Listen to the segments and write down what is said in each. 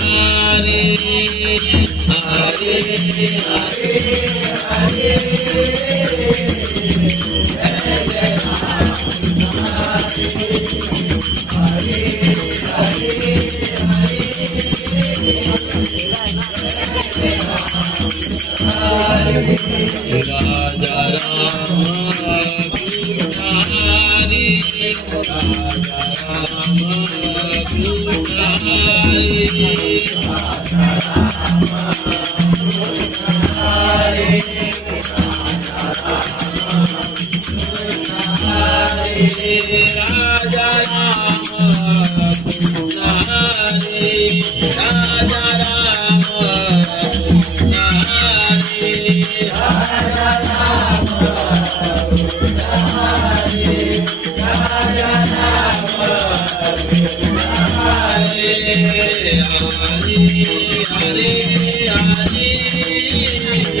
Jai Jai Ram Hare Hare Hare Raja Ram गुणारी Raja Ram गुणारी Hare Hare Hare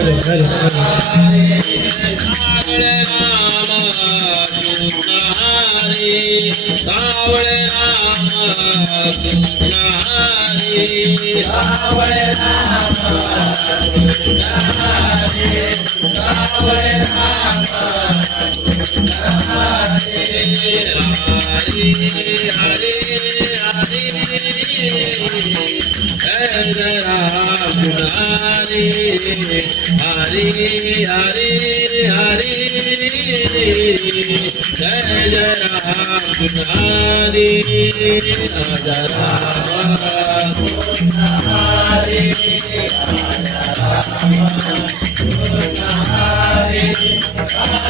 Hare Hare Hare Hare Hare Hare Joy Joy Ram Hare Hare Hare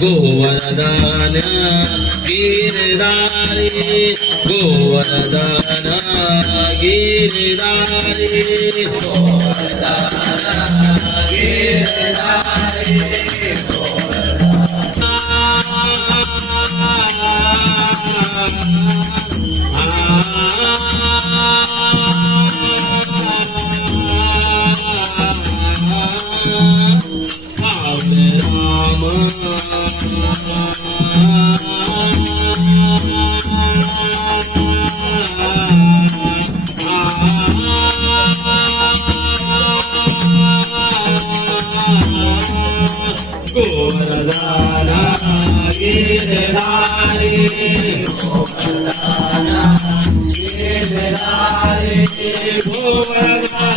गोवरदान Girdhari गोवरदान Girdhari गोवरदान Girdhari Oh, my God.